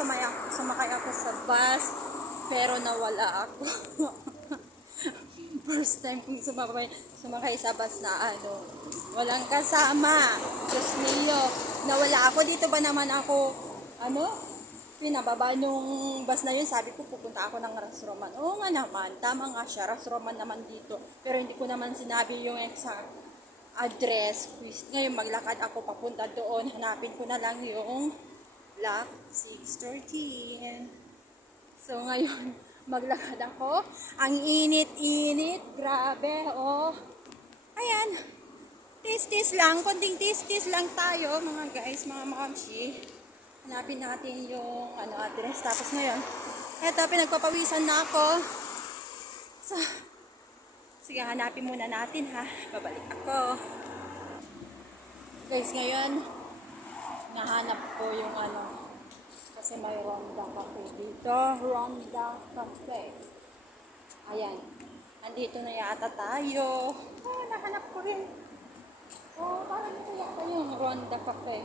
sumakay ako sa bus, pero nawala ako. First time kong sumakay sa bus na walang kasama. Diyos niyo, nawala ako. Dito ba naman ako, pinababa nung bus na yun, sabi ko pupunta ako ng Rasroman. Oo nga naman, tama nga siya, Rasroman naman dito. Pero hindi ko naman sinabi yung exact address. Ngayon maglakad ako papunta doon, hanapin ko na lang yung block 613. So ngayon, maglakad ako. Ang init-init, grabe, oh. Ayan, tis-tis lang, konting tis-tis lang tayo, mga guys, mga mamshi. Hanapin natin yung address. Tapos ngayon, eto, pinagpapawisan na ako. So, sige, hanapin muna natin ha. Babalik ako. Guys, ngayon, nahanap ko yung kasi may Ronda Cafe dito. Ronda Cafe. Ayan. Andito na yata tayo. Oh, nahanap ko rin. Oh, parang ito yata yung Ronda Cafe.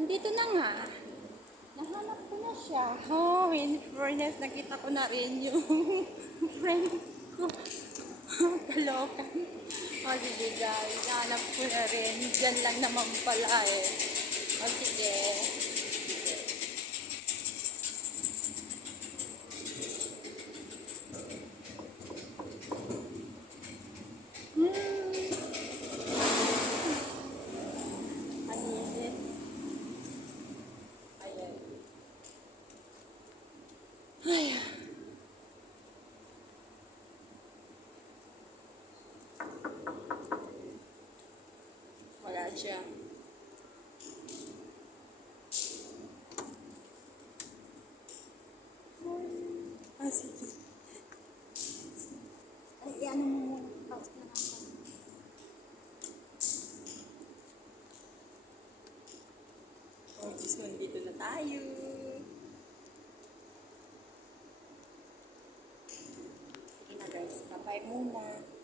Andito na nga. Nahanap ko na siya. Oh, in fairness, nakita ko na rin yung friend ko. Kalokan. O sige guys, nahanap ko na rin. Diyan lang naman pala eh. O sige. Wala siya. Sige. Ay, ano mo muna. Tapos na ako. Oh, Diyos ko, dito na tayo. Sige na guys, kapay muna.